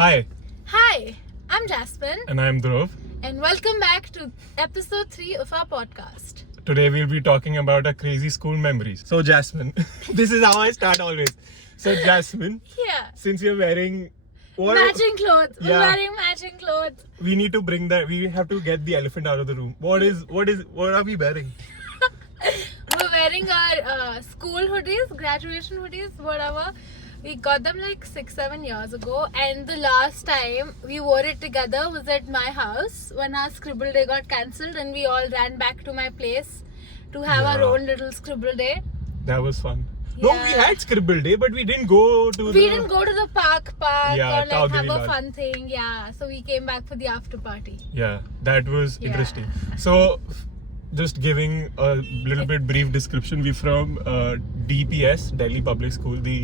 Hi, Hi, I'm Jasmine, and I'm Dhruv. and welcome back to episode 3 of our podcast. Today we'll be talking about our crazy school memories. So Jasmine, this is how I start always. So Jasmine, Yeah, since you're wearing matching clothes. Yeah. We're wearing matching clothes. we need to bring that. We have to get the elephant out of the room. What are we wearing? We're wearing our school hoodies, graduation hoodies, whatever. We got them like 6-7 years ago, and the last time we wore it together was at my house when our scribble day got cancelled, and we all ran back to my place to have our Yeah. own little scribble day. That was fun. No, we Yeah. had Scribble Day, but we didn't go to We didn't go to the park Yeah, or like have Cowgirl a Lodge. fun thing. Yeah, so we came back for the after party. Yeah, that was Yeah. interesting. So, just giving a little bit brief description, we're from DPS, Delhi Public School, the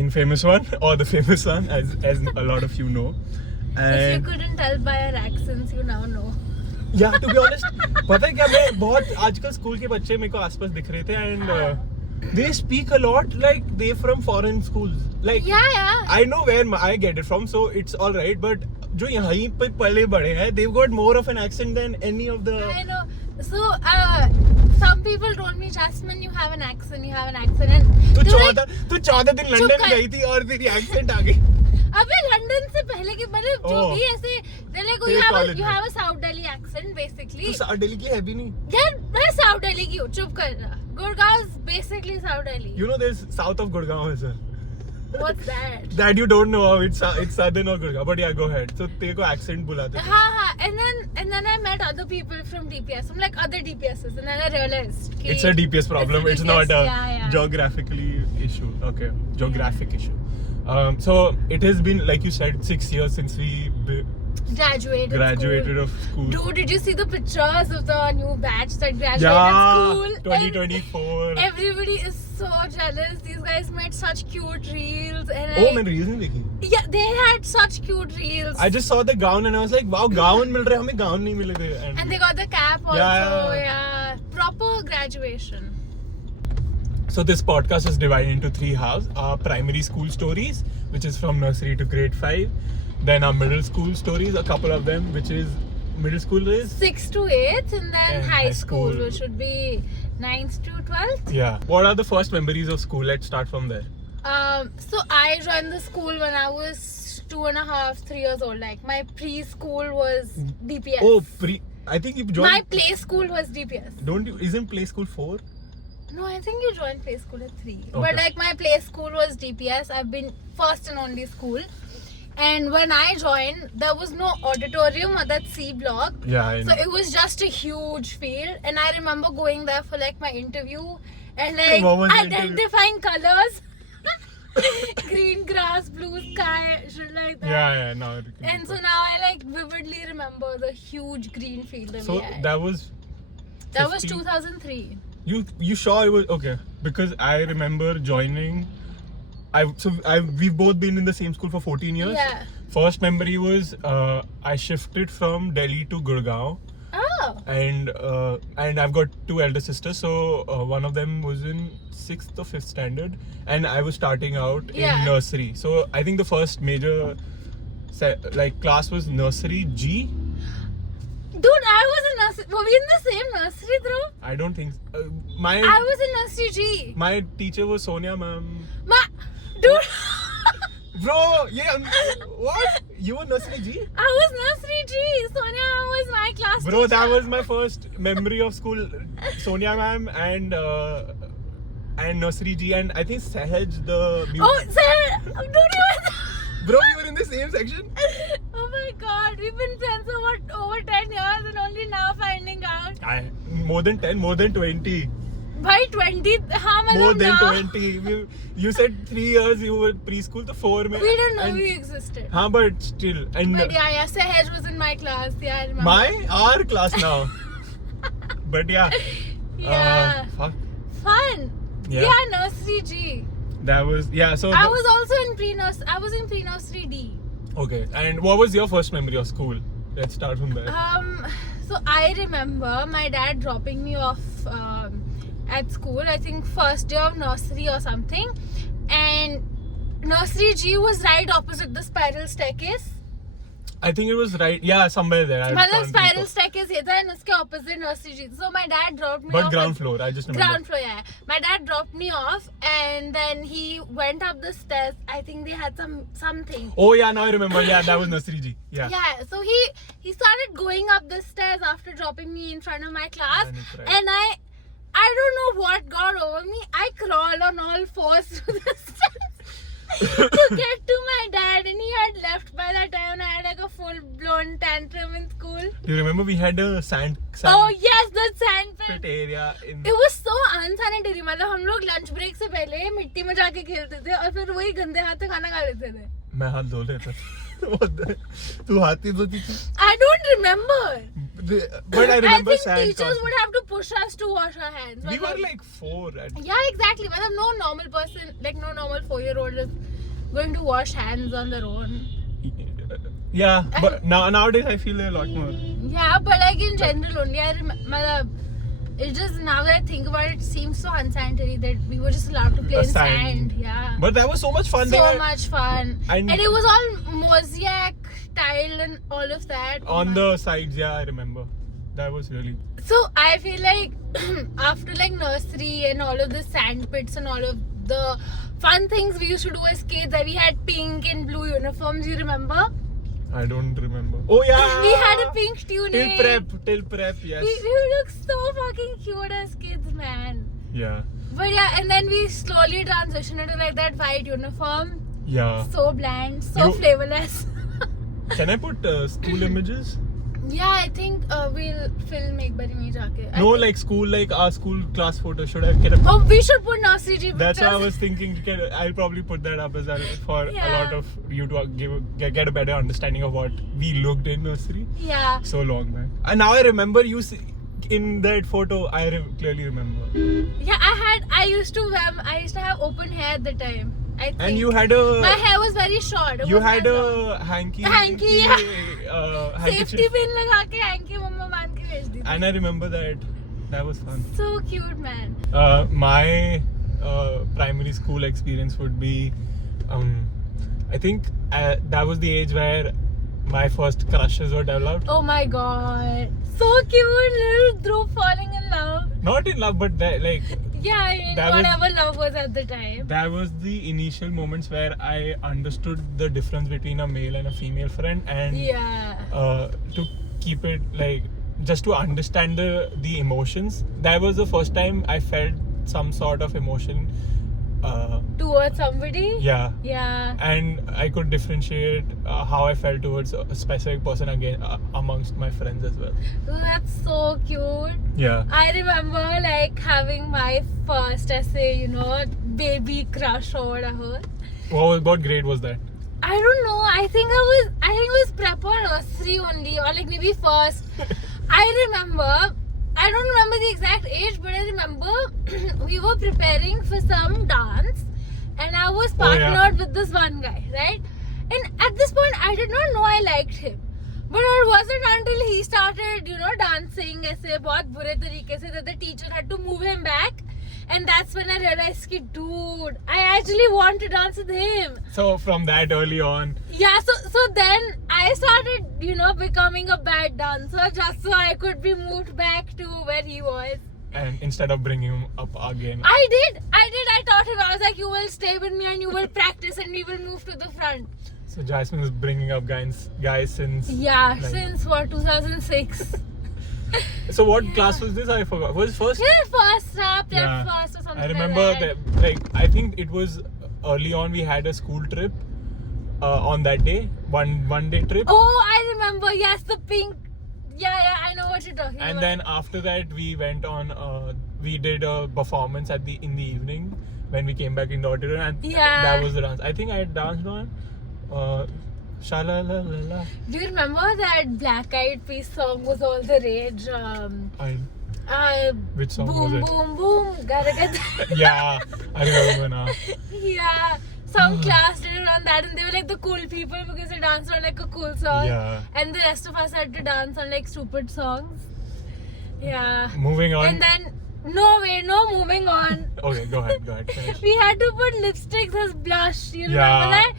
infamous one or the famous one, as a lot of you know. If you And couldn't tell by our accents, you now know. yeah, to be honest, पता है क्या मैं बहुत आजकल school के बच्चे मेरे को आसपास दिख रहे थे and they speak a lot like they from foreign schools. Like Yeah. I know where I get it from, so it's all right. But जो यहाँ पे पले बड़े हैं, they've got more of an accent than any of the. I know. So, some people told me, Jasmine, you have an accent, And तू they were like, 14 दिन London कर। गई थी और तेरी accent आ गई. अबे लंदन से पहले के मतलब जो Oh. भी ऐसे they're like, तेरे college you में। have a South Delhi accent basically. तू साउथ दिल्ली की है भी नहीं. यार मैं South Delhi की हूँ, चुप कर. Gurgaon is basically South Delhi. You know there's south of Gurgaon as well. What's that? That you don't know how it's southern or Gurgaon. But yeah, go ahead. So तेरे को accent बुलाते थे. हाँ, and then I met other people from DPS. I'm like other DPSs, and then I realized कि It's a DPS problem. It's not a yeah. geographically issue. Okay, geographic issue. So it has been, like you said, 6 years since we graduated school. of school. Dude, did you see the pictures of the new batch that graduated Yeah, school? 2024. Everybody is so jealous. These guys made such cute reels, and Oh, मैंने reels नहीं देखी. yeah, they had such cute reels. I just saw the gown and I was like, wow, gown मिल रहे हैं, हमें gown नहीं मिले थे. And they got the cap also. Yeah. Yeah, proper graduation. So this podcast is divided into 3 halves. Our primary school stories, which is from nursery to grade 5. Then our middle school stories, a couple of them, which is middle school is 6th to 8th, and then And high high school, school. which would be 9th to 12th. yeah. What are the first memories of school? Let's start from there. So I joined the school when I was 2.5, 3 years old. Like my preschool was DPS. Oh, I think you joined. My play school was DPS. Don't you? Isn't play school 4? No, I think you joined play school at 3. Okay. But like my play school was DPS. I've been first and only school. And when I joined, there was no auditorium or that C block. Yeah, I know. So it was just a huge field. And I remember going there for like my interview and What was like the interview? identifying colors. Green grass, blue sky, shit like that. Yeah, no. And so now I like vividly remember the huge green field that So we had. that was. That was 15 2003. You sure it was okay? Because I remember joining. We've both been in the same school for 14 years. Yeah. First memory was I shifted from Delhi to Gurgaon, Oh. and I've got 2 elder sisters. So one of them was in 6th or 5th standard, and I was starting out Yeah. in nursery. So I think the first major class was nursery G. Dude, I was in nursery. Were we in the same nursery, Dhruv? I don't think I my was in nursery G. my teacher was Sonia ma'am. Dude, Bro, yeah, what? You were nursery G? I was nursery G. Sonia was my class Bro, that teacher. was my first memory of school. Sonia ma'am and nursery G, and I think Sahaj the. Oh, sir, dude, you Bro, you were in the same section. Oh my God, we've been friends over 10 years and only now finding out. More than 10, more than 20. By 20, हाँ मतलब More than now. 20. You said 3 years you were preschool, so 4 में. We didn't know and- we existed. हाँ, but still. And But yeah, Sahaj was in my class. Yeah, I remember. our class now. But yeah. Yeah. Fuck. Fun. Yeah. Yeah, nursery G. That was, yeah, so. I was also in pre-nursery. I was in pre-nursery D. Okay, and what was your first memory of school? Let's start from there. So I remember my dad dropping me off at school. I think first day of nursery or something, and nursery G was right opposite the spiral staircase. I think it was right. Yeah, somewhere there. मतलब spiral staircase ये था and उसके opposite nursery G. So my dad dropped me off. But ground floor, I just remember. Ground floor, yeah. My dad dropped me off and then he went up the stairs. I think they had something. Oh yeah, now I remember. Yeah, that was nursery G. Yeah. Yeah. So he started going up the stairs after dropping me in front of my class, and I don't know what got over me. I crawled on all fours through the stairs to get to my dad, and he had left by that time, and I had like a full-blown tantrum in school. Do you remember we had a sand Oh yes, the sand pit area in. It was so unsanitary. मतलब हम लोग lunch break से पहले मिट्टी में जाके खेलते थे और फिर वही गंदे हाथ से खाना खा लेते थे. मैं हाथ धो लेता था. तू हाथ ही धोती थी. I don't remember. But I remember I think sand teachers would have to push us to wash our hands. We were like 4. Yeah, exactly. मतलब no normal person, like no normal 4-year-old is going to wash hands on their own. Yeah, but nowadays I feel a lot more. Yeah, but like in general only, I remember. It just, now that I think about it, seems so unsanitary that we were just allowed to play in sand. Yeah. But that was so much fun. So much fun. And it was all mosaic tile and all of that. On the sides, yeah, I remember. That was really. So I feel like after like nursery and all of the sand pits and all of the fun things we used to do as kids, we had pink and blue uniforms, you remember? I don't remember. Oh yeah! We had a pink tunic. Till prep, yes. We looked so fucking cute as kids, man. Yeah. But yeah, and then we slowly transitioned into like that white uniform. Yeah. So bland, so flavorless. Can I put school images? Yeah, I think we'll film एक बारी में जाके. No, like school, like our school class photo. Should I get a? Oh, we should put nursery pictures. That's what I was thinking. I'll probably put that up as well for a lot of you to get a better understanding of what we looked in nursery. Yeah. So long back. And now I remember you in that photo. I clearly remember. Yeah, I used to have open hair at the time. I think. And you had a. My hair was very short. You had a hanky. Hanky, yeah. Safety pin लगा के hanky मम्मा बांध के भेज दी थी. And I remember that. That was fun. So cute, man. My primary school experience would be, I think that was the age where my first crushes were developed. Oh my god, so cute, little Dhruv falling in love. Not in love, but like. Yeah, whatever love was at the time. That was the initial moments where I understood the difference between a male and a female friend, and to keep it like just to understand the emotions. That was the first time I felt some sort of emotion towards somebody. Yeah. Yeah. And I could differentiate how I felt towards a specific person again amongst my friends as well. Oh, that's so cute. Yeah. I remember like having my first essay, baby crush or whatever. What grade was that? I don't know. I think it was prep or nursery only, or like maybe first. I don't remember the exact age, but I remember we were preparing for some dance and I was partnered with this one guy, right? And at this point, I did not know I liked him. But it wasn't until he started, dancing ऐसे बहुत बुरे तरीके से that the teacher had to move him back. And that's when I realized, dude, I actually want to dance with him. So from that early on. Yeah, so then I started, becoming a bad dancer just so I could be moved back to where he was. And instead of bringing him up again. I did. I taught him. I was like, you will stay with me and you will practice and we will move to the front. So Jasmine is bringing up guys since. Yeah, since what, 2006. So what class was this? I forgot. Was it first? Yeah, first, first or something. I remember that. I think it was early on. We had a school trip on that day, one day trip. Oh, I remember. Yes, the pink. Yeah, I know what you're talking about. And then after that, we went on. We did a performance in the evening when we came back in the auditorium, and that was the dance. I think I had danced on. Sha-la-la-la-la. Do you remember that Black Eyed Peas song was all the rage? Which song boom, was it? Boom, boom, boom, gotta get that. Yeah, I remember now. Yeah, some class did it on that and they were like the cool people because they danced on like a cool song. Yeah. And the rest of us had to dance on like stupid songs. Yeah. Moving on. And then No way, no, moving on. Okay, go ahead. Finish. We had to put lipsticks as blush. You Yeah. remember that?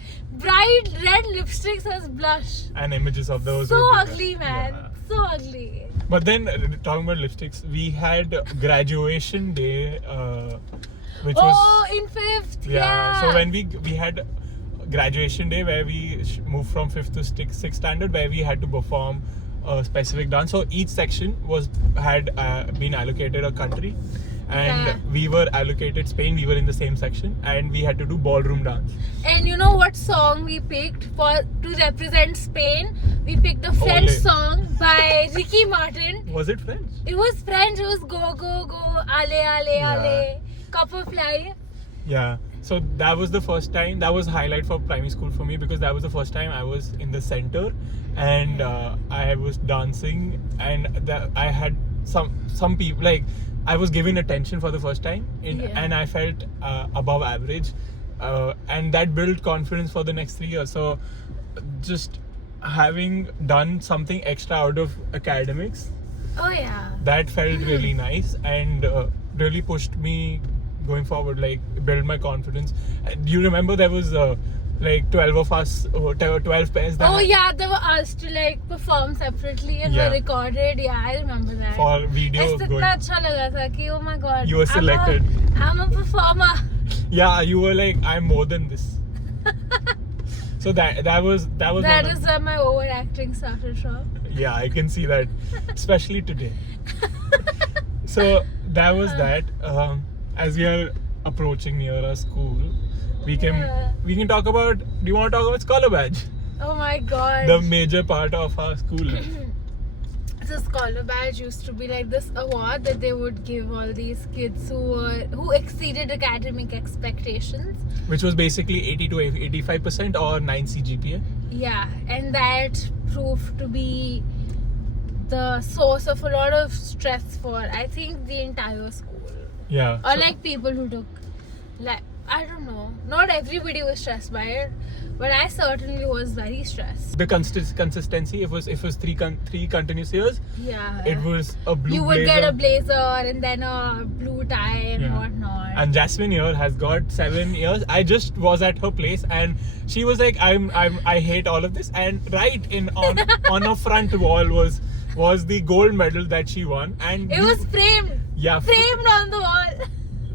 Bright red lipsticks as blush. And images of those. So would be ugly, there. man. Yeah. So ugly. But then, talking about lipsticks, we had graduation day, which was In 5th. yeah. Yeah. So when we had graduation day where we moved from 5th to 6th standard, where we had to perform a specific dance. So each section had been allocated a country, and Yeah. we were allocated Spain. We were in the same section, and we had to do ballroom dance. And you know what song we picked to represent Spain? We picked a French Ole. song by Ricky Martin. Was it French? It was French. It was go go go, ale ale ale, copper fly. Yeah. So that was the first time. That was a highlight for primary school for me, because that was the first time I was in the center, and I was dancing, and I had some people, like, I was given attention for the first time, and I felt above average, and that built confidence for the next 3 years. So just having done something extra out of academics, Oh yeah. that felt really nice, and really pushed me going forward, like build my confidence. Do you remember there was like 12 of us, 12 pairs that Oh yeah, they were asked to like perform separately and Yeah. were recorded. Yeah, I remember that. for video ऐसे going. इतना अच्छा लगा था कि oh my god. You were selected. I'm a performer. Yeah, you were like, I'm more than this. So that was That one of- is where my overacting started from. yeah, I can see that, especially today. So that was that. As we are approaching near our school, we can talk about. Do you want to talk about Scholar Badge? Oh my god. The major part of our school life. So Scholar Badge used to be like this award that they would give all these kids who exceeded academic expectations. Which was basically 80 to 85% or 9 CGPA. Yeah, and that proved to be the source of a lot of stress for, I think, the entire school. Yeah. Or so- like people who took, like, I don't know, not everybody was stressed by it, but I certainly was very stressed. the consistency. It was 3 continuous years. Yeah. It was a blue. You would blazer. get a blazer and then a blue tie and Yeah. whatnot. And Jasmine here has got 7 years. I just was at her place, and she was like, I hate all of this. And right on her front wall was the gold medal that she won, and It was framed. yeah, Framed on the wall.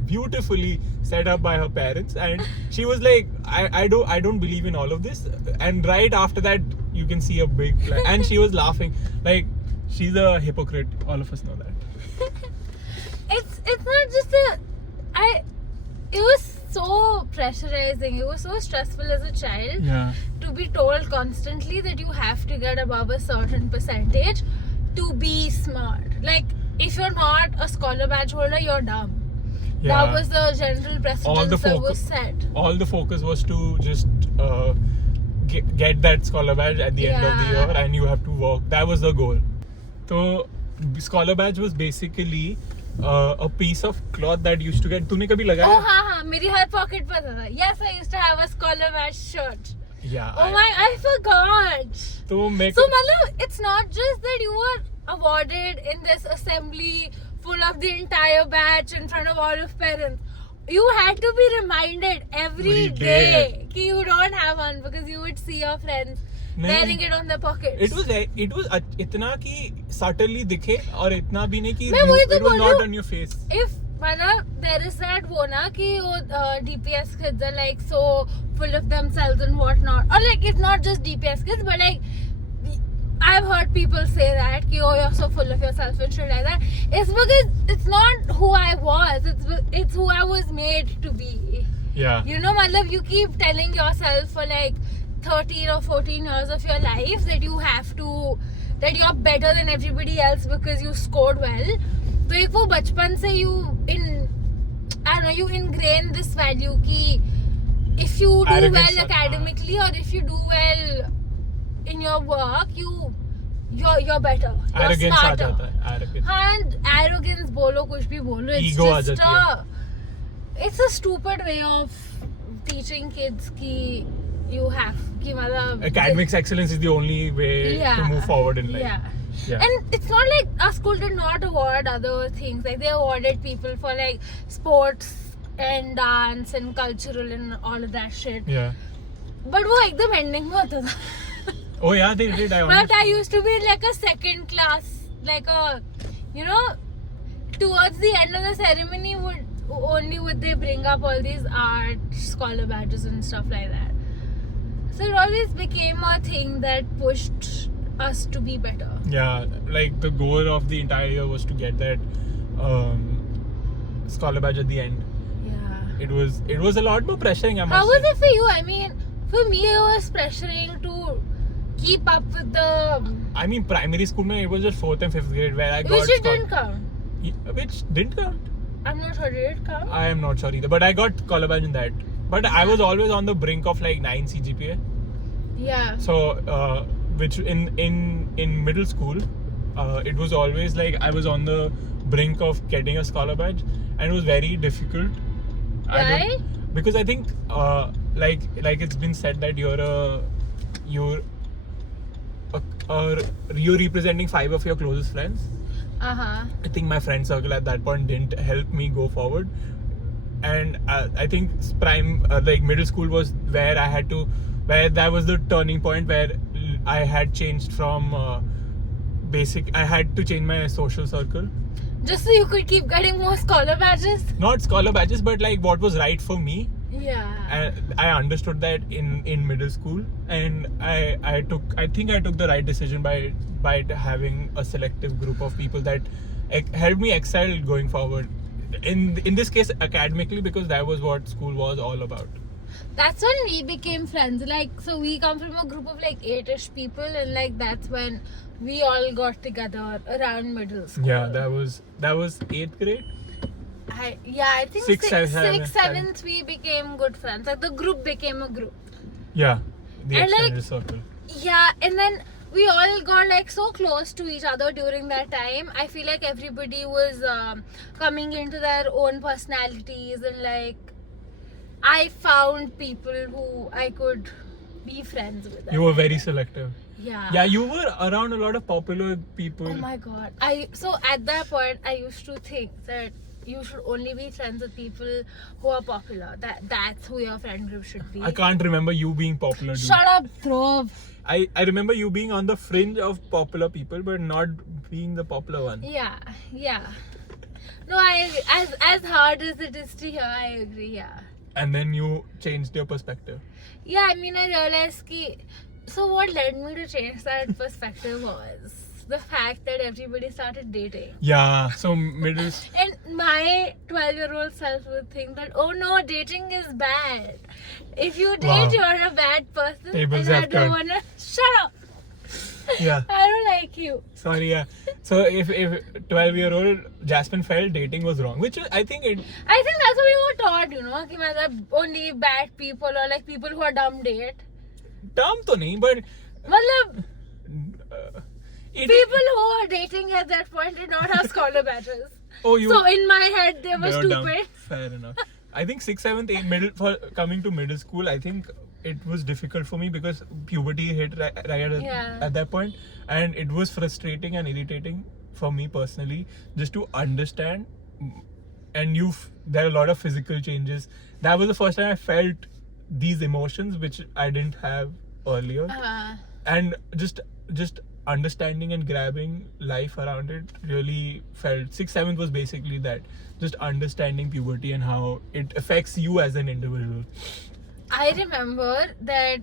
beautifully set up by her parents. And she was like, I don't believe in all of this. And right after that, you can see a big flag. And she was laughing, like, she's a hypocrite. All of us know that. It's not just it was so pressurizing. It was so stressful as a child Yeah. to be told constantly that you have to get above a certain percentage to be smart. Like, if you're not a Scholar Badge holder, you're dumb. Yeah. That was the general precedence that was set. All the focus was to just get that Scholar Badge at the end of the Yeah. year, and you have to work. That was the goal. So Scholar Badge was basically a piece of cloth that used to get. तूने कभी लगाया? Oh हाँ, मेरी हर pocket पर था. Yes, I used to have a Scholar Badge shirt. Yeah. Oh my, I forgot. तो मैं So, Malav, it's not just that you were awarded in this assembly full of the entire batch in front of all of parents. You had to be reminded every Every day. day that you don't have one because you would see your friends नहीं. wearing it on their pockets. It was इतना कि subtly दिखे और इतना भी नहीं कि मैं वही तो it was बोल not रही हूँ. on your face. If Malav, there is that wo na ki DPS kids are like so full of themselves and whatnot, or like it's not just DPS kids, but like I've heard people say that ki, oh, you're so full of yourself and shit like that. It's because it's not who I was, it's who I was made to be. Yeah. You know, Malav, you keep telling yourself for like 13 or 14 years of your life that you're better than everybody else because you scored well. तो एक वो बचपन से you ingrain this value कि if you do Arrogance, well academically or if you do well in your work, you're better. You're Arrogance uh smarter. जाता है. Arrogance. हाँ, and arrogance बोलो कुछ भी बोलो, it's Ego आ just जाती it's a stupid way of teaching kids कि you have कि मतलब Academics excellence is the only way to move forward in life. Yeah. Yeah. And it's not like our school did not award other things. Like they awarded people for like sports and dance and cultural and all of that shit. Yeah. But वो एकदम ending में होता था. Oh yeah, they did. But I used to be like a second class, like a, you know, towards the end of the ceremony would they bring up all these art scholar badges and stuff like that. So it always became a thing that pushed us to be better. Yeah, like the goal of the entire year was to get that scholar badge at the end. Yeah. It was a lot more pressuring. How was it for you? I mean, for me it was pressuring to keep up with the. I mean, primary school, mein, it was just 4th and 5th grade where I got. Which it didn't count. Which didn't count. I'm not sure. Did it count? I am not sure either, but I got scholar badge in that. But I was always on the brink of like 9 CGPA. Yeah. So, which in middle school, it was always like I was on the brink of getting a scholar badge, and it was very difficult. Why? Because I think, like it's been said that you're representing 5 of your closest friends. Uh-huh. I think my friend circle at that point didn't help me go forward, and I think like middle school was where that was the turning point where I had changed from I had to change my social circle. Just so you could keep getting more scholar badges? Not scholar badges, but like what was right for me. Yeah. And I understood that in middle school, and I think I took the right decision by having a selective group of people that helped me excel going forward. In this case, academically, because that was what school was all about. That's when we became friends. Like, so we come from a group of like 8ish people, and like that's when we all got together around middle school. Yeah, that was 8th grade. I think Sixth, 6th, 7th we became good friends. Like the group became a group. Yeah, the And, extended like, circle. Yeah, and then we all got like so close to each other during that time. I feel like everybody was coming into their own personalities, and like I found people who I could be friends with. You were very selective. Yeah. Yeah, you were around a lot of popular people. Oh my god. So at that point I used to think that you should only be friends with people who are popular. That's who your friend group should be. I can't remember you being popular. Dude. Shut up, Dhruv. I remember you being on the fringe of popular people, but not being the popular one. Yeah. No, I agree. As hard as it is to hear, I agree. Yeah. And then you changed your perspective. Yeah, I mean, I realized so what led me to change that perspective was the fact that everybody started dating. Yeah, so middle. And my 12-year-old self would think that, oh no, dating is bad. If you date, Wow. you're a bad person. Tables and I have don't turned. wanna. Shut up. Yeah. I don't like you. Sorry, yeah. So if 12-year-old Jasmine felt dating was wrong, which I think that's what we were taught, you know, that only bad people or like people who are dumb date. dumb to nahi, but Matlab, it, people who are dating at that point did not have scholar badges. Oh, you. So in my head, they were They were stupid. dumb. Fair enough. I think 6th, 7th, 8th, for coming to middle school, I think it was difficult for me because puberty hit right at that point, and it was frustrating and irritating for me personally just to understand. And there are a lot of physical changes. That was the first time I felt these emotions which I didn't have earlier, and just understanding and grabbing life around it really felt. 6th, 7th was basically that, just understanding puberty and how it affects you as an individual. I remember that,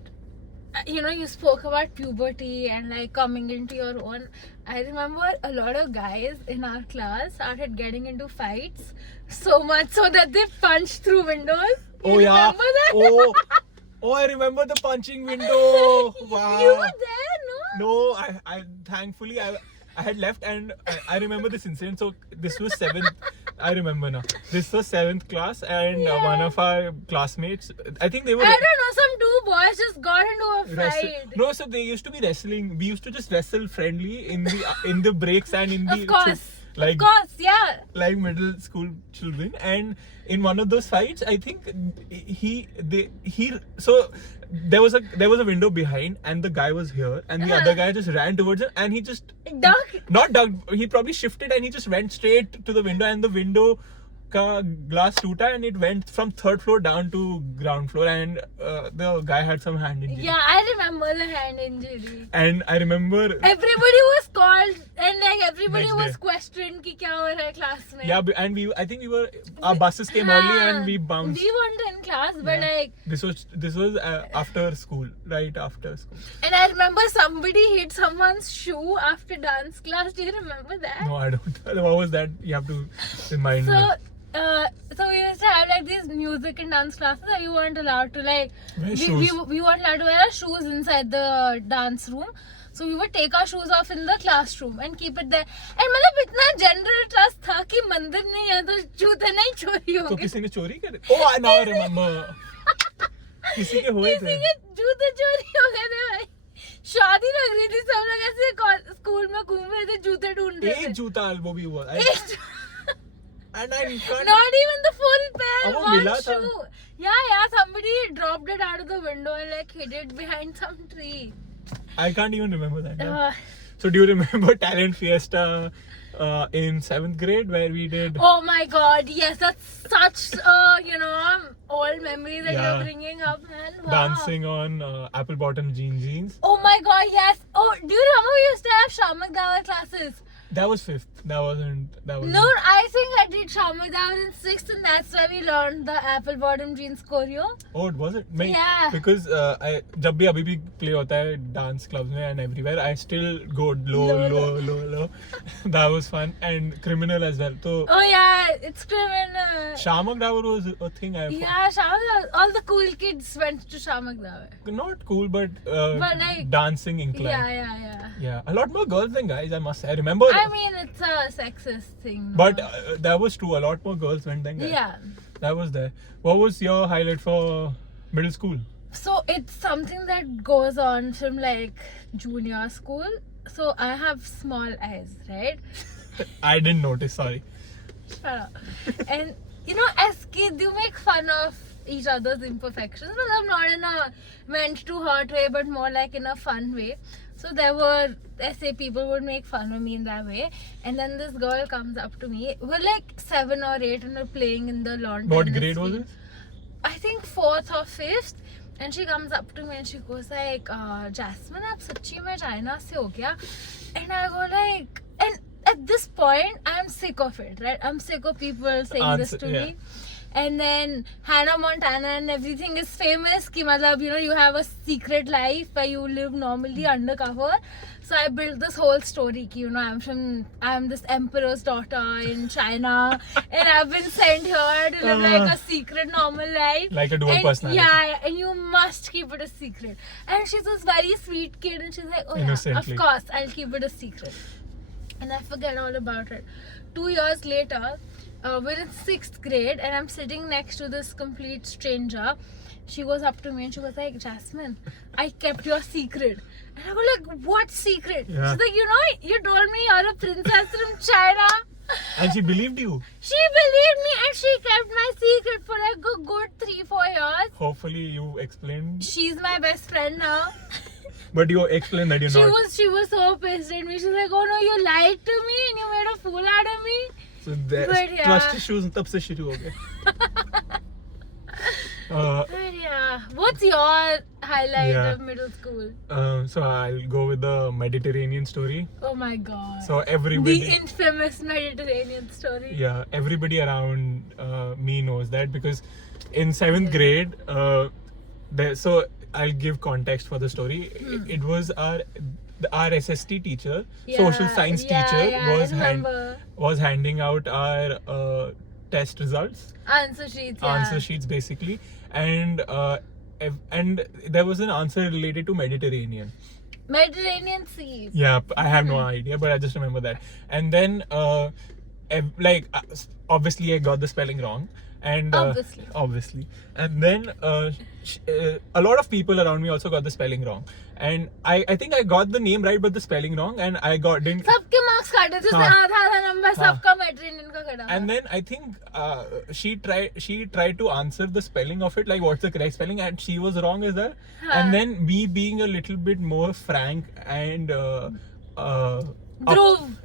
you know, you spoke about puberty and like coming into your own. I remember a lot of guys in our class started getting into fights so much so that they punched through windows. Oh yeah. Remember that? Oh, I remember the punching window. Wow. You were there, no? No, I thankfully I had left, and I remember this incident. So this was 7th. I remember now. This was 7th class, and one of our classmates, I think they were. I don't know, some two boys just got into a fight. No, so they used to be wrestling. We used to just wrestle friendly in the breaks and in the. Of course. like Of course, yeah. like middle school children. And in one of those fights, I think so there was a window behind, and the guy was here, and the other guy just ran towards it, and he just not ducked, he probably shifted, and he just went straight to the window, and the window ka glass toota, and it went from 3rd floor down to ground floor, and the guy had some hand injury. Yeah, I remember the hand injury. And I remember Everybody was called, and like everybody Next was day. questioned ki kya ho raha hai class mein. yeah, and I think our buses came early, and we bounced. We weren't in class, but Yeah. like. This was after school, right after school. And I remember somebody hit someone's shoe after dance class. Do you remember that? No, I don't. What was that? You have to remind me. So we used to have like these music and dance classes that we weren't allowed to like. Wear shoes. We weren't allowed to wear our shoes inside the dance room. So we would take our shoes off in the classroom and keep it there. And मतलब इतना general trust था कि मंदिर नहीं है तो जूते नहीं चोरी तो होंगे. किसी ने चोरी करे? Oh, now I remember. किसी के हुए थे. किसी के जूते चोरी हो गए थे भाई. शादी लग रही थी, सब लोग ऐसे स्कूल में घूम रहे थे, जूते ढूंढ रहे थे. एक जूता वो भी हुआ. And I can't. Not even the full pair, अब वो one मिला था. shoe. Yeah, somebody dropped it out of the window and like hid it behind some tree. I can't even remember that. Uh, So do you remember Talent Fiesta in 7th grade where we did? oh my god, yes, that's such old memory that Yeah. you're bringing up, man. Wow. Dancing on apple bottom jeans. Oh my god, yes. Oh, do you remember we used to have Shamak Dawar classes? That was 5th. That wasn't. No, I think I did Shamak Dawar in 6th, and that's where we learned the apple bottom jeans choreo. Oh, was it? Yeah. Because जब भी अभी भी play होता है dance clubs में and everywhere, I still go low. That was fun, and criminal as well. So Oh yeah, it's criminal. Shamak Dawar was a thing. Yeah, Shamak Dawar. All the cool kids went to Shamak Dawar. Not cool, but like- dancing inclined. Yeah. Yeah, a lot more girls than guys, I must say. I remember. I mean, it's a sexist thing. No? But that was true. A lot more girls went than guys. yeah. That was there. What was your highlight for middle school? So it's something that goes on from like junior school. So I have small eyes, right? I didn't notice. Sorry. Shut up. And as kids, you make fun of each other's imperfections. But I'm not in a meant to hurt way, but more like in a fun way. So there were, let's say, people would make fun of me in that way. And then this girl comes up to me. We're like 7 or 8 and we're playing in the lawn. What tennis grade was field. it? I think 4th or 5th. And she comes up to me and she goes like, Jasmine, aap sachi mein China se ho gaya? And I go like, and at this point, I'm sick of it, right? I'm sick of people saying this to me. And then Hannah Montana and everything is famous. Ki matlab, you have a secret life where you live normally undercover. So I built this whole story. Ki, I'm this emperor's daughter in China, and I've been sent here to live like a secret normal life. Like a dual personality. Yeah, and you must keep it a secret. And she's this very sweet kid, and she's like, oh yeah, Innocently. of course, I'll keep it a secret. And I forget all about it. 2 years later, we're in 6th grade, and I'm sitting next to this complete stranger. She goes up to me and she was like, Jasmine, I kept your secret. And I go like, what secret? Yeah. She's like, you told me you're a princess from China. And she believed you. She believed me and she kept my secret for like a good 3-4 years. Hopefully you explained. She's my best friend now. But you explained that you're not. She was so pissed at me. She's like, oh no, you lied to me and you made a fool out of me. So the But yeah. trust issues तब से शुरू हो गए. But yeah, what's your highlight Yeah. of middle school? So I'll go with the Mediterranean story. Oh my god. So everybody. The infamous Mediterranean story. Yeah, everybody around me knows that because in 7th grade, so I'll give context for the story. It was our SST teacher, social science teacher, was handing out our test results, Answer sheets. Basically, and there was an answer related to Mediterranean. Mediterranean Sea. Yeah, I have no idea, but I just remember that. And then, obviously, I got the spelling wrong. And obviously. And then a lot of people around me also got the spelling wrong. and I think I got the name right but the spelling wrong, and I didn't. सबके marks काटे थे, उसमें आधा number सबका Mediterranean का कटा. And then I think she tried to answer the spelling of it, like what's the correct spelling, and she was wrong as well. And then me being a little bit more frank and Dhruv,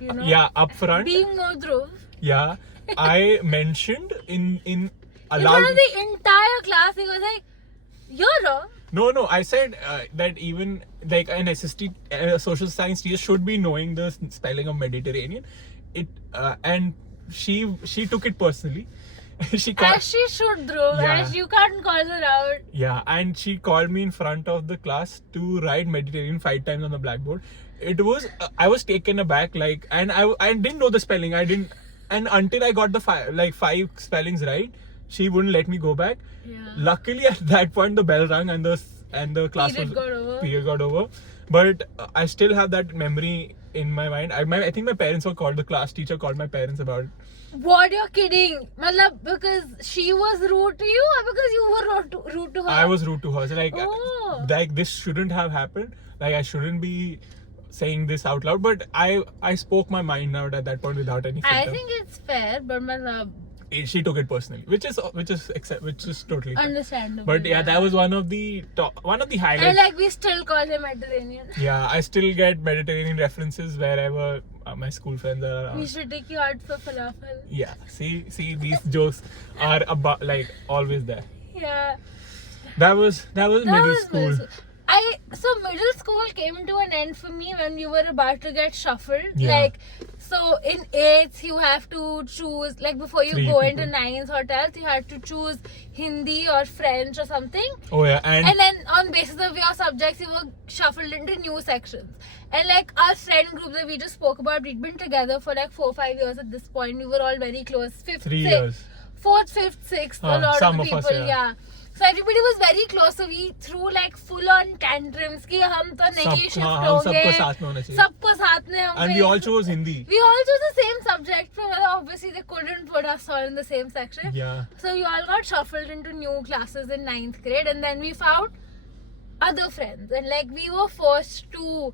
you know. Yeah, upfront. Being more Dhruv. Yeah, I mentioned in In aloud. front of the entire class, he was like, "You're wrong." No, I said that even like an SST social science teacher should be knowing the spelling of Mediterranean. And she took it personally. She called, As she should, Dhruv. Yeah. As you can't call her out. yeah, and she called me in front of the class to write Mediterranean 5 times on the blackboard. It was I was taken aback, like, and I didn't know the spelling. I didn't, and until I got the 5 spellings right, she wouldn't let me go back. Yeah. Luckily, at that point, the bell rang and the class period got over. But I still have that memory in my mind. I think my parents were called. The class teacher called my parents about it. What, you're kidding? Matlab, because she was rude to you or because you were rude to her? I was rude to her. So Oh. like this shouldn't have happened. Like I shouldn't be saying this out loud. But I spoke my mind out at that point without any filter. I think it's fair, but matlab, She took it personally, which is totally fine. understandable. But yeah, that was one of the highlights. And like we still call him Mediterranean. Yeah, I still get Mediterranean references wherever my school friends are around. We should take you out for falafel. Yeah, see, these jokes are about like always there. Yeah. That was middle school. So middle school came to an end for me when we were about to get shuffled. Yeah. Like, so in 8th you have to choose, like before you 3 go people. into 9th or 10th, you had to choose Hindi or French or something. Oh yeah, And then on basis of your subjects, you were shuffled into new sections. And like our friend group that we just spoke about, we'd been together for like 4-5 years at this point. We were all very close. 3 years. 4th, 5th, 6th, a lot some of of us, people, yeah. So everybody was very close. So we threw like full on tantrums कि हम तो नहीं shift हम होंगे. सबको साथ में होना चाहिए. सबको साथ में हम. And we all chose Hindi. We all chose the same subject. So obviously they couldn't put us all in the same section. Yeah. So we all got shuffled into new classes in 9th grade, and then we found other friends, and like we were forced to,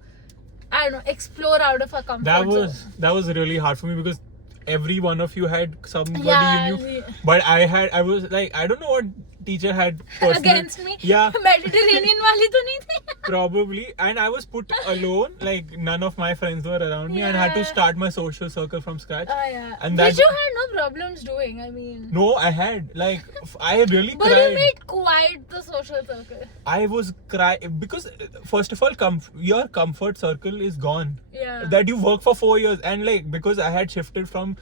I don't know, explore out of our comfort zone. That was really hard for me because every one of you had somebody Yeah, you knew, but I was like, I don't know what teacher had Against me. Yeah. Mediterranean वाली तो नहीं थी. Probably, and I was put alone. Like none of my friends were around me, and I had to Yeah. start my social circle from scratch. Yeah. And Which that- you had no problems doing. I mean. No, I had like I really But you cried. made quite the social circle. I was crying because first of all, your comfort circle is gone. Yeah. That you work for 4 years, and like because I had shifted from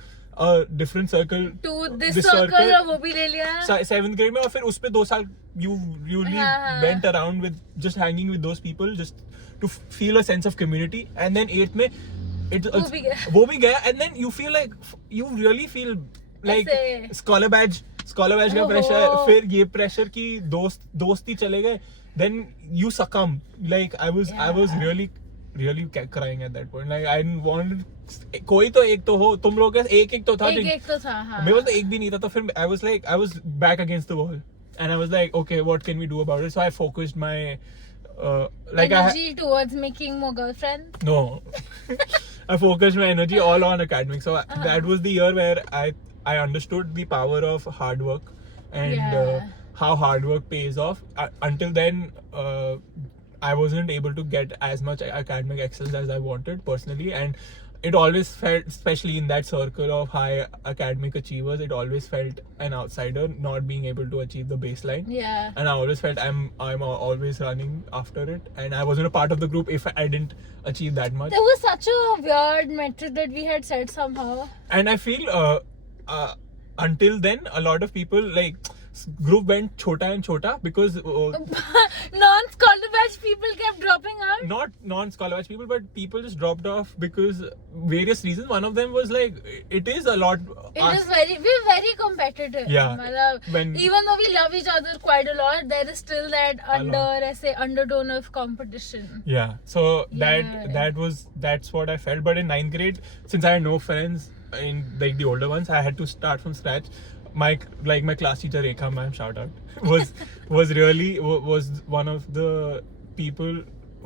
a different circle To this circle और वो भी ले लिया. 7th grade में, और फिर उस पे 2 साल you really हाँ. went around with just hanging with those people just to feel a sense of community, and then 8th में वो भी गया, and then you feel like you really feel like ऐसे. scholar badge का pressure, फिर ये pressure कि दोस्ती चले गए, then you succumb. Like I was really crying at that point. Like I didn't want कोई तो एक तो हो, तुम लोग के एक तो था. एक तो था, हाँ. मेरे पास तो एक भी नहीं था, तो फिर I was back against the wall, and I was like, okay, what can we do about it? So I focused my energy towards making more girlfriends. No, I focused my energy all on academics. So that was the year where I understood the power of hard work and how hard work pays off. Until then, I wasn't able to get as much academic excellence as I wanted personally, and it always felt, especially in that circle of high academic achievers, it always felt an outsider not being able to achieve the baseline. Yeah. And I always felt I'm always running after it, and I wasn't a part of the group if I didn't achieve that much. There was such a weird metric that we had set somehow. And I feel until then, a lot of people like group went chota and chota because Non-scholar batch people kept dropping out. not non-scholar batch people, but people just dropped off because various reasons. One of them was like it is a lot. We're very competitive. Yeah. Matlab, even though we love each other quite a lot, there is still that undertone of competition. Yeah. So Yeah. that's what I felt. But in 9th grade, since I had no friends in like the older ones, I had to start from scratch. My class teacher Rekha ma'am, shout out, was one of the people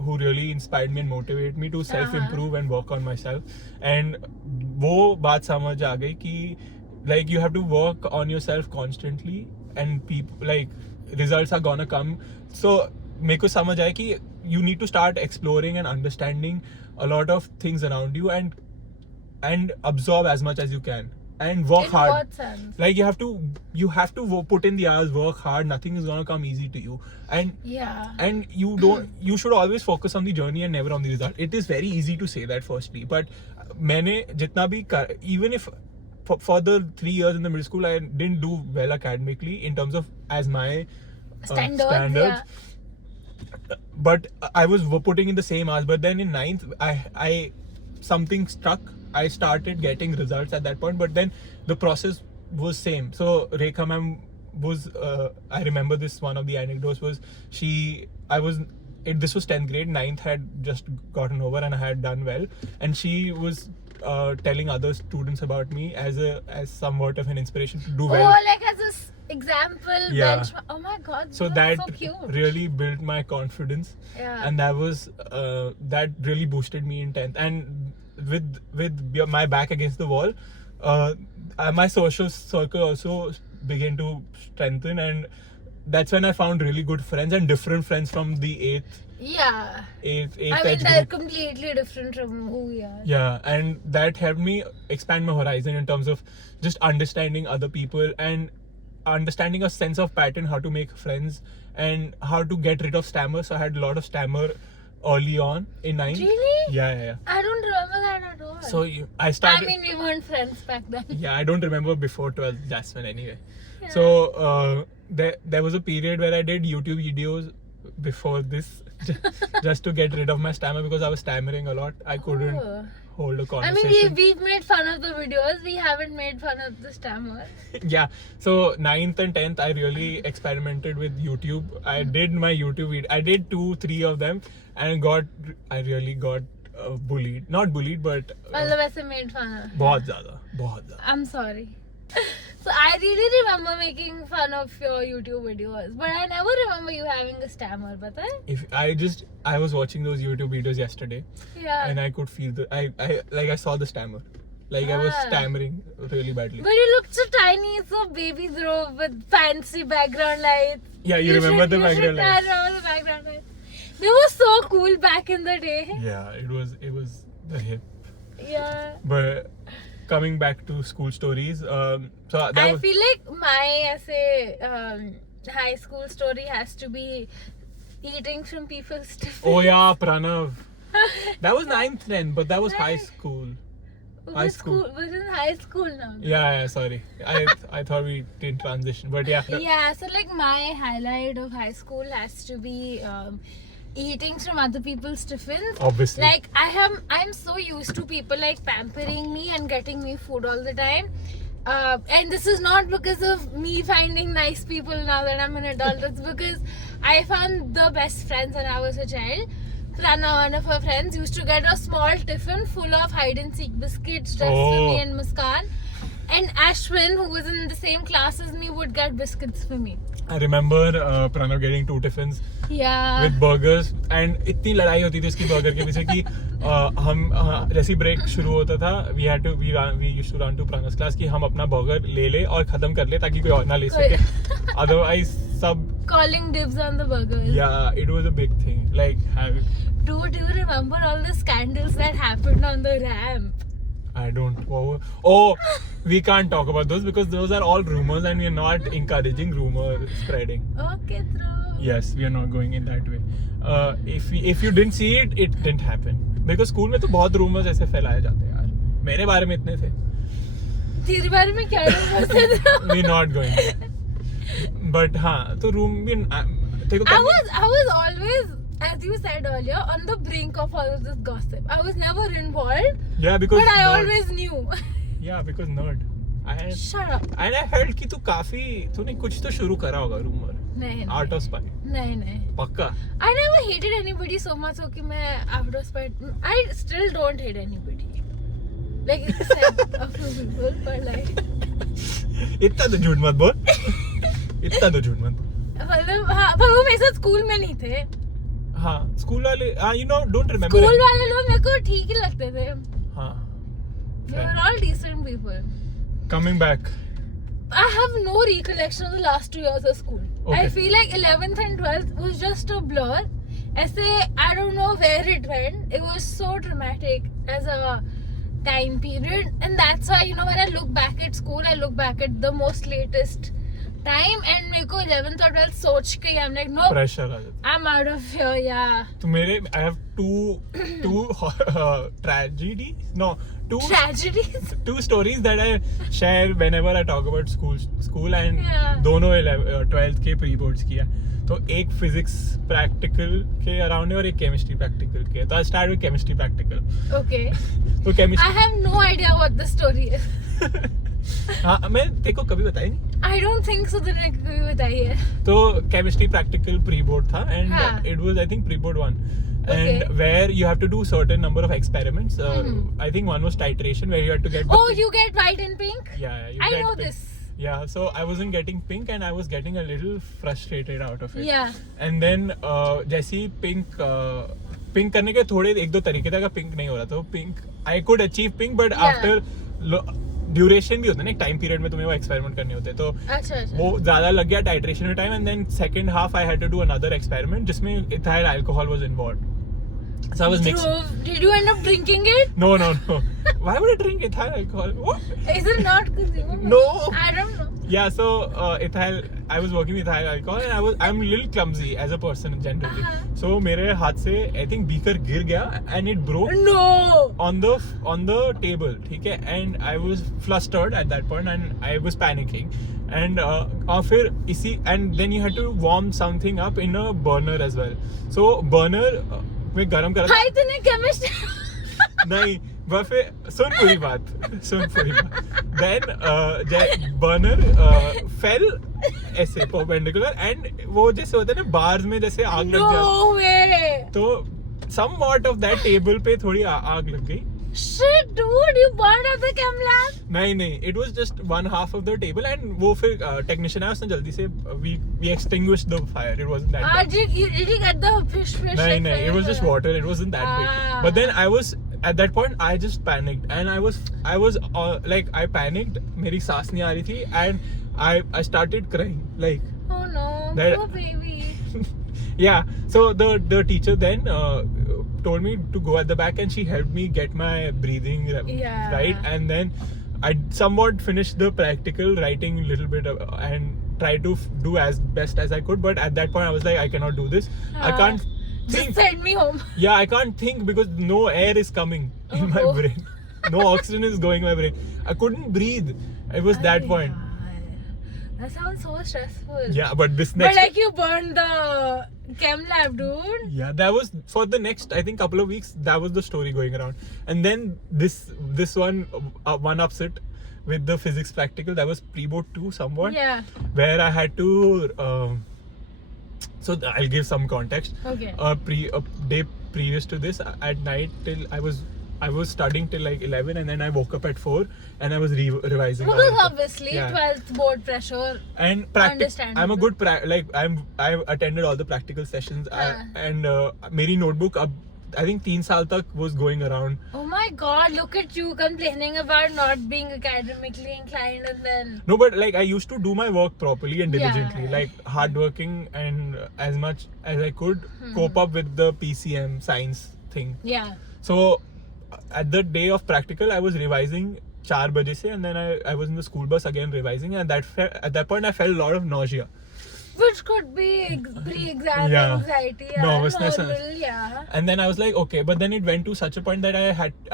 who really inspired me and motivated me to self-improve and work on myself. And वो बात समझ आ गई कि like you have to work on yourself constantly and people like results are gonna come. So मेरे को समझ आया कि you need to start exploring and understanding a lot of things around you and absorb as much as you can and work In hard. what sense? Like you have to put in the hours, work hard. Nothing is gonna come easy to you, and you should always focus on the journey and never on the result. It is very easy to say that firstly, but मैंने जितना भी even if for the 3 years in the middle school I didn't do well academically in terms of as my standards. Yeah. But I was putting in the same hours. But then in 9th, I something stuck. I started getting results at that point. But then the process was same. So Rekha ma'am was. I remember this one of the anecdotes was this was 10th grade. 9th had just gotten over and I had done well. And she was telling other students about me as somewhat of an inspiration to do well. Oh, like as an example, benchmark. Oh my God, so that so cute. Really built my confidence, and that was that really boosted me in 10th. And with my back against the wall, my social circle also began to strengthen, and that's when I found really good friends and different friends from the 8th. Yeah. I mean, age they're group. completely different from who we are. Yeah, and that helped me expand my horizon in terms of just understanding other people and understanding a sense of pattern, how to make friends and how to get rid of stammer. So I had a lot of stammer early on in 9th. Really? Yeah. I don't remember that at all. So I started. I mean, we weren't friends back then. Yeah, I don't remember before 12th Jasmine anyway. Yeah. So there was a period where I did YouTube videos before this just to get rid of my stammer because I was stammering a lot. I couldn't hold a conversation. I mean, we've made fun of the videos. We haven't made fun of the stammer. Yeah. So 9th and 10th, I really experimented with YouTube. I did my YouTube video. I did 2-3 of them and I really got bullied. Not bullied, but मतलब ऐसे made fun of. बहुत ज़्यादा. I'm sorry. So I really remember making fun of your YouTube videos, but I never remember you having a stammer. पता है? I was watching those YouTube videos yesterday. Yeah. And I could feel I saw the stammer. Like I was stammering really badly. But you looked so tiny, so baby Dhruv with fancy background lights. Yeah, you remember the background lights. I remember the background lights. They were so cool back in the day. Yeah, it was the hip. Yeah. But coming back to school stories, I feel like my high school story has to be eating from people's tiffins. Oh yeah, Pranav. That was 9th then, but that was high school. High school. We're in high school now. Yeah, sorry. I thought we didn't transition, but yeah. Yeah, so like my highlight of high school has to be eating from other people's tiffins. Obviously. Like I'm so used to people like pampering me and getting me food all the time. And this is not because of me finding nice people now that I'm an adult. It's because I found the best friends when I was a child. Prana, one of her friends, used to get a small tiffin full of hide and seek biscuits just for me and Muskan. And Ashwin, who was in the same class as me, would get biscuits for me. I remember Pranav getting 2 tiffins with burgers, and इतनी लड़ाई होती थी उसकी burger के पीछे कि हम जैसी break शुरू होता था we used to run to Pranav's class कि हम अपना burger ले और खत्म कर ले ताकि कोई और ना ले सके. Otherwise सब calling dibs on the burgers. Yeah, it was a big thing. Like Dude, do you remember all the scandals that happened on the ramp? I don't. We can't talk about those because those are all rumors and we are not encouraging rumor spreading. Okay, Dhruv. Yes, we are not going in that way. If you didn't see it, it didn't happen. Because school में तो बहुत rumors ऐसे फैलाए जाते हैं यार. मेरे बारे में इतने थे. तेरे बारे में क्या rumors थे? We're not going there. But हाँ, तो room में I was always, as you said earlier, on the brink of all of this gossip. I was never involved. Yeah, because. But I always knew. Yeah, because nerd. Shut up. And I heard कि तूने कुछ तो शुरू करा होगा rumor. नहीं. Art of spy. नहीं. पक्का. I never hated anybody so much कि मैं art of spy. I still don't hate anybody. Like except a few people, but like. इतना तो झूठ मत बोल. इतना तो झूठ मत बोल. मतलब हाँ, पर वो मेरे साथ स्कूल में नहीं थे. हाँ स्कूल वाले you know don't remember school वाले लोग मेरे को ठीक ही लगते थे. हाँ They were all decent people. coming back I have no recollection of the last 2 years of school. Okay. I feel like 11th and 12th was just a blur. ऐसे I don't know where it went. It was so dramatic as a time period, and that's why, you know, when I look back at school, I look back at the most latest time, and मेरे को 11th or 12th सोच के I'm like no pressure आ जाता I'm out of here. Yeah. तो मेरे I have two tragedies no two Tragedies. two stories that I share whenever I talk about school and Yeah. दोनों 12th के pre boards किया तो एक physics practical के around है और एक chemistry practical के तो I start with chemistry practical Okay. तो chemistry I have no idea what the story is. हाँ मैं तेको कभी बताई नहीं I don't think so. तूने कभी बताई है. तो chemistry practical pre-board था and हाँ. it was I think pre-board 1 and Okay. where you have to do certain number of experiments I think one was titration where you had to get Oh, you get white and pink? yeah you I get know pink. this. Yeah, so I wasn't getting pink and I was getting a little frustrated out of it. Yeah. And then जैसे ही pink करने के थोड़े एक दो तरीके थे अगर pink नहीं हो रहा तो pink I could achieve pink but Yeah. after duration भी होता है ना एक टाइम पीरियड में तुम्हें वो एक्सपेरिमेंट करने होते हैं तो अच्छा. वो ज्यादा लग गया टाइट्रेशन में time and then second half I had to do another experiment जिसमें ethyl alcohol was involved so I was mixing Dhruv, did you end up drinking it? no why would I drink ethyl alcohol what? Is it not consumable? No. I don't know. Yeah, so I was working with ethyl alcohol and I'm a little clumsy as a person generally. So मेरे हाथ से I think beaker गिर गया and it broke No. on the table, ठीक है? And I was flustered at that point and I was panicking. And फिर इसी and then you had to warm something up in a burner as well. So burner में गरम करा भाई तूने chemistry नहीं वह फिर सुन पूरी बात then burner fell ऐसे perpendicular and वो जैसे होता है ना बार्स में जैसे आग लग जाती No way. तो somewhat of that table पे थोड़ी आग लग गई Shit, dude, you burned out the chem lab? नहीं it was just one half of the table and वो फिर technician आया उसने जल्दी से we extinguished the fire it wasn't that bad Did you get the fish? नहीं it was just water it wasn't that big but then I was at that point I just panicked and I was like I panicked मेरी सांस नहीं आ रही थी and I started crying like Oh no, That- poor baby. yeah so the teacher then told me to go at the back and she helped me get my breathing Yeah. right and then I somewhat finished the practical writing a little bit and tried to do as best as I could but at that point I was like I cannot do this I can't Just think send me home. yeah I can't think because no air is coming in my Oh. brain no oxygen is going in my brain I couldn't breathe it was that Arey point yaar. That sounds so stressful. yeah but this But next like you burned the chem lab, dude. yeah that was for the next I think couple of weeks that was the story going around and then this one ups it with the physics practical that was pre-board 2 somewhat Yeah. where I had to so I'll give some context Okay. a day previous to this at night till I was studying till like 11 and then I woke up at 4 and I was revising Because all the- obviously Yeah. 12th board pressure. and practice I'm a Understandable. good I attended all the practical sessions and मेरी notebook अब I think 3 साल तक was going around Oh my god, look at you complaining about not being academically inclined and then. no but like I used to do my work properly and diligently Yeah. like hardworking and as much as I could cope up with the PCM science thing Yeah. so at the day of practical I was revising 4 baje se and then I was in the school bus again revising and at that point I felt a lot of nausea Which could be pre-exam Yeah. anxiety. Nervousness. Normal, yeah. and then I was like okay but then it went to such a point that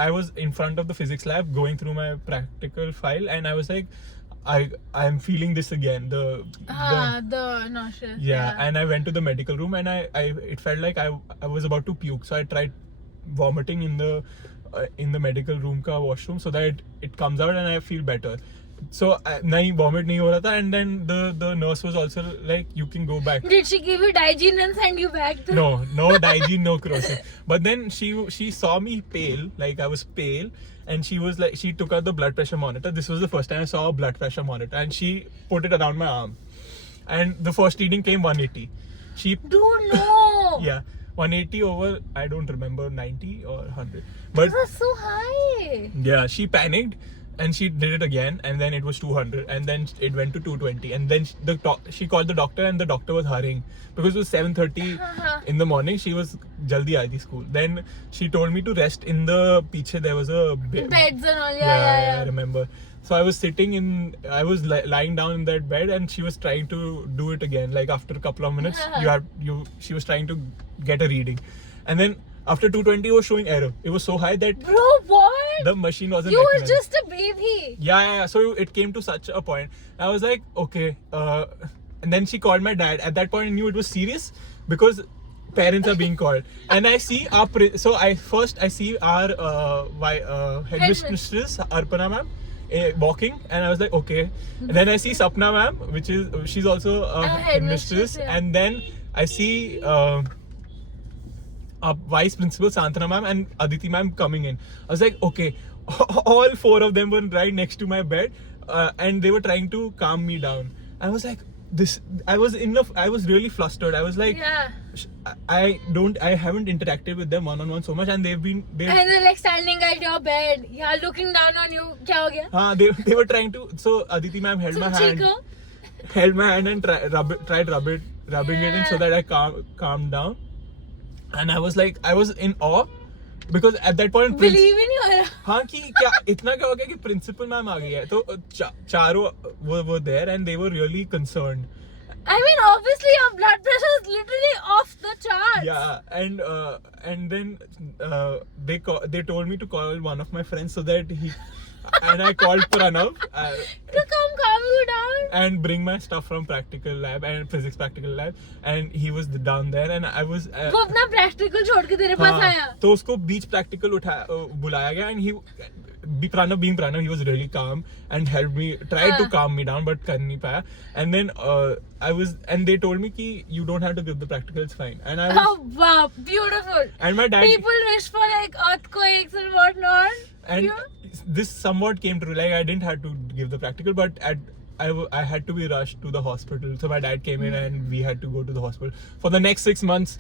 I was in front of the physics lab going through my practical file and I was like I'm feeling this again the The nauseous. yeah and I went to the medical room and I it felt like I was about to puke so I tried vomiting in the medical room ka washroom so that it comes out and I feel better so nahi vomit nahi ho raha tha and then the nurse was also like you can go back Did she give you Digene and send you back? no Digene no crochet but then she saw me pale like I was pale and she was like she took out the blood pressure monitor this was the first time I saw a blood pressure monitor and she put it around my arm and the first reading came 180 she Dude, no. yeah 180 over, I don't remember, 90 or 100. But It was so high. yeah, she panicked and she did it again, and then it was 200, and then it went to 220, and then she called the doctor, and the doctor was hurrying because it was 7:30 in the morning. She was jaldi aayi thi school. Then she told me to rest in the piche. There was a Beds and all. I remember. So I was lying down in that bed, and she was trying to do it again. Like after a couple of minutes, she was trying to get a reading, and then after 220, it was showing error. It was so high that Bro, what? the machine wasn't. You were recognizing. just a baby. Yeah. So it came to such a point. I was like, okay. And then she called my dad. At that point, I knew it was serious because parents are being called. And I see I see our headmistress Arpana ma'am walking, and I was like, okay. And then I see Sapna ma'am, she's also a headmistress, yeah. and then I see vice principal Santana ma'am and Aditi ma'am coming in. I was like, okay. All four of them were right next to my bed, and they were trying to calm me down. I was like, I was really flustered. I was like, Yeah. I haven't interacted with them one-on-one so much, and And they're like standing at your bed, yeah, looking down on you. Kya ho gaya? They were trying to. So Aditi ma'am held my hand and tried rubbing it in so that I calmed down. And I was in awe because at that point Believe in your. हाँ कि क्या इतना क्या हो गया कि principal ma'am आ गई है तो चारों were there and they were really concerned. I mean, obviously your blood pressure is literally off the charts. Yeah, and then they told me to call one of my friends so that and I called Pranav To come calm you down. and bring my stuff from practical lab and physics practical lab, and he was down there and I was वो अपना practical छोड़ के तेरे पास आया. तो उसको बीच practical बुलाया गया, and being Pranav, he was really calm and helped me, tried to calm me down, but कर नहीं पाया. And then and they told me कि you don't have to give the practical, it's fine. And I was, Oh wow, beautiful. and my dad, People wish for like earthquakes and whatnot. and this somewhat came true. Like I didn't have to give the practical, but I had to be rushed to the hospital. So my dad came in and we had to go to the hospital. For the next 6 months,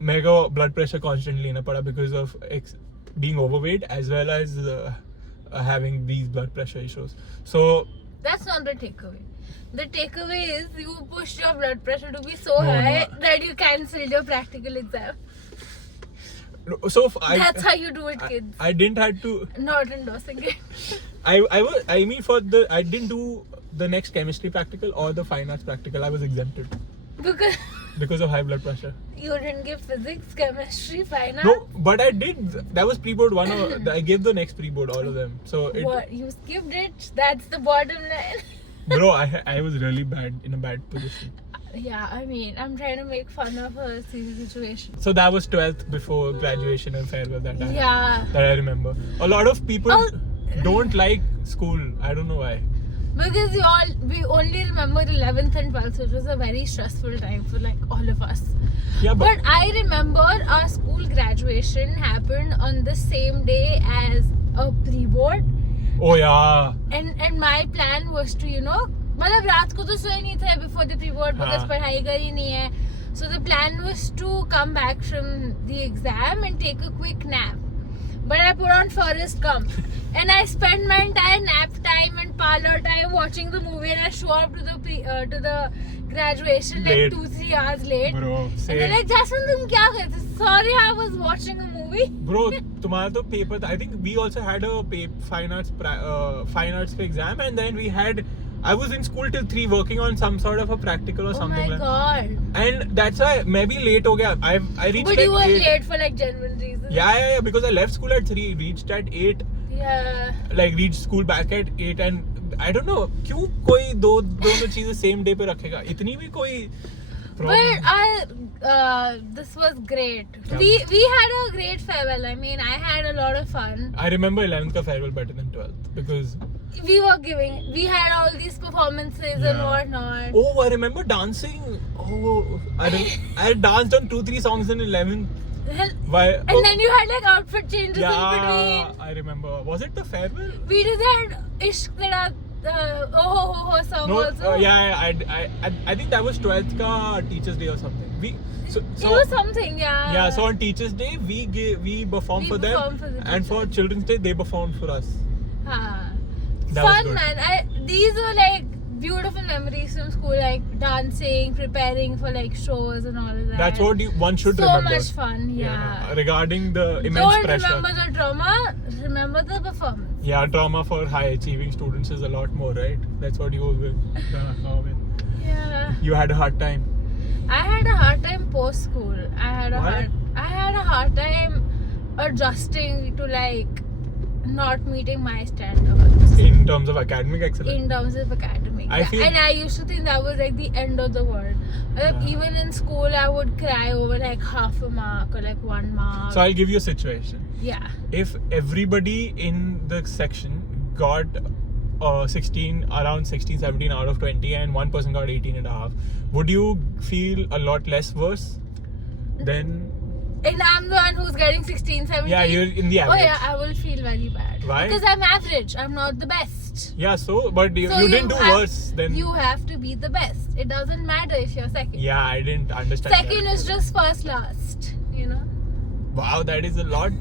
mega blood pressure constantly lena pada because of being overweight as well as having these blood pressure issues. So That's not the takeaway. The takeaway is you pushed your blood pressure to be so high that you cancelled your practical exam. That's how you do it, kids. I didn't have to. Not endorsing it. I mean I didn't do the next chemistry practical or the fine arts practical. I was exempted because of high blood pressure. You didn't give physics, chemistry, fine arts? No, but I did. That was pre-board one. I gave the next pre-board, all of them. So What? You skipped it? That's the bottom line. Bro, I was really in a bad position. Yeah, I mean, I'm trying to make fun of a serious situation. So that was 12th before graduation and farewell that I remember. A lot of people don't like school. I don't know why. Because we only remember 11th and 12th, which was a very stressful time for like all of us. Yeah, but I remember our school graduation happened on the same day as a pre-board. Oh yeah. And my plan was to, मतलब रात को तो सोए नहीं थे before the pre-board because पढ़ाई करी नहीं है. So the plan was to come back from the exam and take a quick nap. But I put on Forrest Gump. And I spent my entire nap time and parlor time watching the movie, and I show up to the graduation late. like 2-3 hours late. Bro, and they're like, Jasmine, तुम क्या कर रहे थे? Sorry, I was watching a movie. Bro, तुम्हारा तो paper. I think we also had a fine arts exam, and then I was in school till 3 working on some sort of a practical or something. Oh my god. And that's why maybe late ho gaya. I reached. But you were late for like genuine reasons. Yeah, because I left school at 3, reached at 8. Yeah. Like reached school back at 8, and I don't know क्यों कोई दोनों चीजें same day पे रखेगा, इतनी भी कोई problem. But this was great. We had a great farewell. I mean, I had a lot of fun. I remember 11th ka farewell better than 12th because we had all these performances and whatnot. Oh, I remember dancing. Oh, I danced on 2-3 songs in 11th. And then you had like outfit changes in between. Yeah, I remember. Was it the farewell? We did that Ishq Tera some No, also. I think that was 12th ka Teachers Day or something. It was something, yeah. Yeah, so on Teachers Day we performed for them, performed for the and for teachers. Children's Day they performed for us. That was Fun, good. man. These were like beautiful memories from school, like dancing, preparing for like shows and all of that. That's what one should so remember. So much fun, yeah. Regarding the immense Don't pressure. remember the trauma, remember the performance. Yeah, trauma for high achieving students is a lot more, right? That's what you go with. Yeah. You had a hard time. I had a hard time post school. I had a hard time adjusting to like not meeting my standards. In terms of academic excellence? In terms of academic. And I used to think that was like the end of the world. Like, even in school, I would cry over like half a mark or like 1 mark. So I'll give you a situation. Yeah. If everybody in the section got around 16, 17 out of 20 and one person got 18 and a half, would you feel a lot less worse than... And I'm the one who's getting 16, 17. Yeah, you're in the average. Oh yeah, I will feel very bad. Why? Because I'm average. I'm not the best. Yeah, but you didn't do worse than... You have to be the best. It doesn't matter if you're second. Yeah, I didn't understand Second that. is just first last, you know? Wow, that is a lot.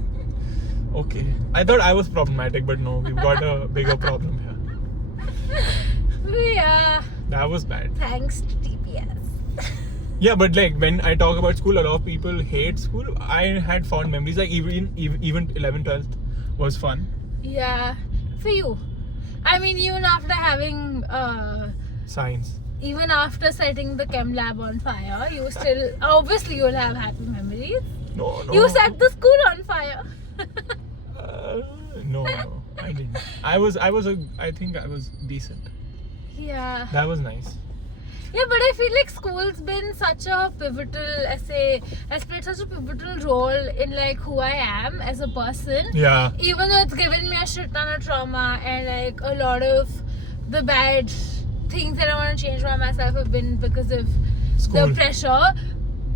Okay. I thought I was problematic, but no, we've got a bigger problem here. Yeah. That was bad. Thanks to TPS. Yeah, but like when I talk about school, a lot of people hate school. I had fond memories. Like even 11th, 12th was fun. Yeah, for you. I mean, even after having Science. even after setting the chem lab on fire, you still obviously you'll have happy memories. No. You set the school on fire. No, I didn't. I think I was decent. Yeah. That was nice. Yeah, but I feel like school's been such a pivotal has played such a pivotal role in like who I am as a person. Yeah. Even though it's given me a shit ton of trauma and like a lot of the bad things that I want to change about myself have been because of School. the pressure.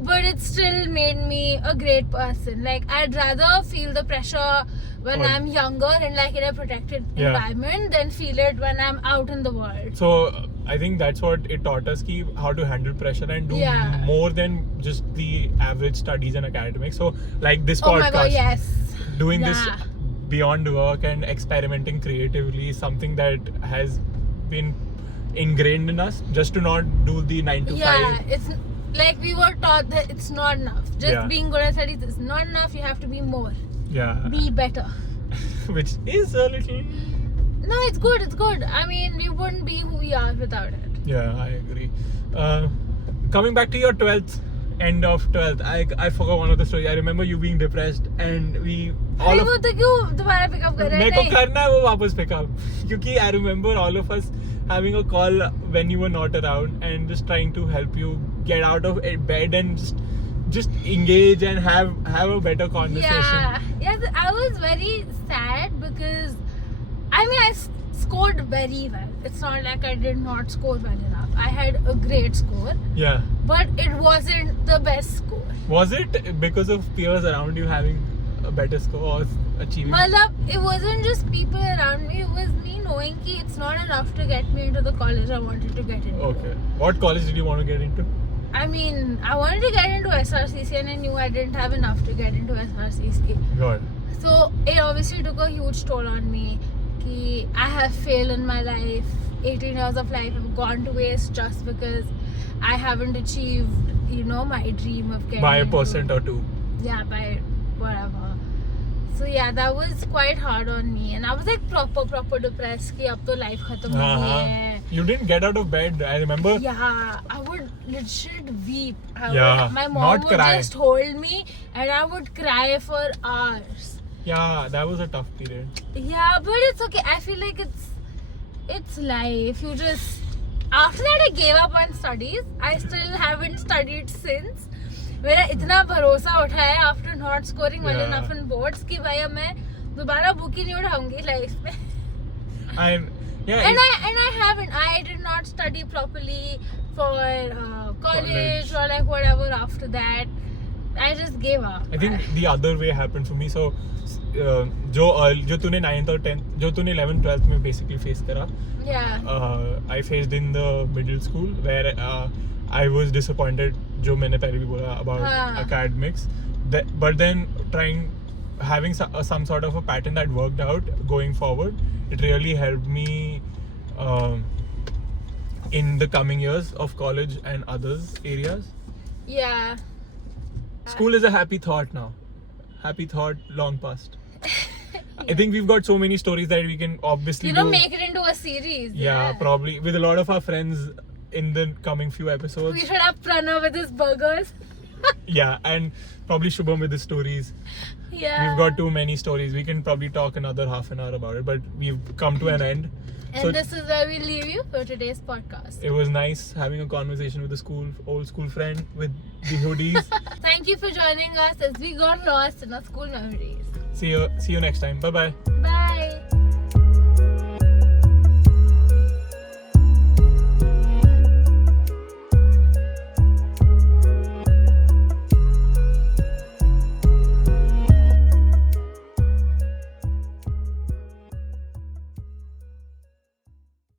But it still made me a great person. Like I'd rather feel the pressure when I'm younger and like in a protected environment than feel it when I'm out in the world. So I think that's what it taught us, how to handle pressure and do more than just the average studies and academics. So like this podcast, oh my God, yes. doing this beyond work and experimenting creatively is something that has been ingrained in us, just to not do the 9 to 5. Yeah, it's like we were taught that it's not enough. Just being good at studies is not enough. You have to be more. Yeah. Be better. Which is a little... No, it's good. It's good. I mean, we wouldn't be who we are without it. Yeah, I agree. Coming back to your 12th, end of 12th, I forgot one of the stories. I remember you being depressed and we all of... वो तो क्यों दोबारा pick up कर रहे हैं? मेरे को करना है वो वापस pick up. क्योंकि I remember all of us having a call when you were not around and just trying to help you get out of bed and just engage and have a better conversation. Yeah, I was very sad because I mean I scored very well. It's not like I did not score well enough. I had a great score. Yeah. But it wasn't the best score. Was it because of peers around you having a better score or achieving? It wasn't just people around me. It was me knowing that it's not enough to get me into the college I wanted to get into. Okay. What college did you want to get into? I mean, I wanted to get into SRCC and I knew I didn't have enough to get into SRCC. God. So it obviously took a huge toll on me. I have failed in my life. 18 years of life have gone to waste just because I haven't achieved, my dream of getting by a into, percent or two. Yeah, by whatever. So yeah, that was quite hard on me, and I was like proper depressed. Ki ab to life khatam ho gayi hai. You didn't get out of bed. I remember. Yeah, I would legit weep. My mom not would cry. just hold me, and I would cry for hours. Yeah, that was a tough period. Yeah, but it's okay. I feel like it's life. You just after that I gave up on studies. I still haven't studied since. मेरा इतना भरोसा उठा है after not scoring well enough in boards कि भाई अब मैं दोबारा बुक ही नहीं उठाऊंगी लाइफ में. And I haven't. I did not study properly for college or like whatever after that. I just gave up. I think the other way happened for me. So, जो तूने 9th और 10th, जो तूने 11th 12th में basically face करा, I faced in the middle school where I was disappointed, जो मैंने पहले भी बोला about academics. But then having some sort of a pattern that worked out going forward, it really helped me in the coming years of college and others areas. Yeah. School is a happy thought now. Happy thought long past. I think we've got so many stories that we can obviously make it into a series. Yeah, probably with a lot of our friends in the coming few episodes. We should have Pranav with his burgers. Yeah, and probably Shubham with his stories. Yeah. We've got too many stories. We can probably talk another half an hour about it, but we've come to an end. And So this is where we leave you for today's podcast. it was nice having a conversation with a old school friend with the hoodies. Thank you for joining us as we got lost in our school memories. See you next time. Bye bye. Bye.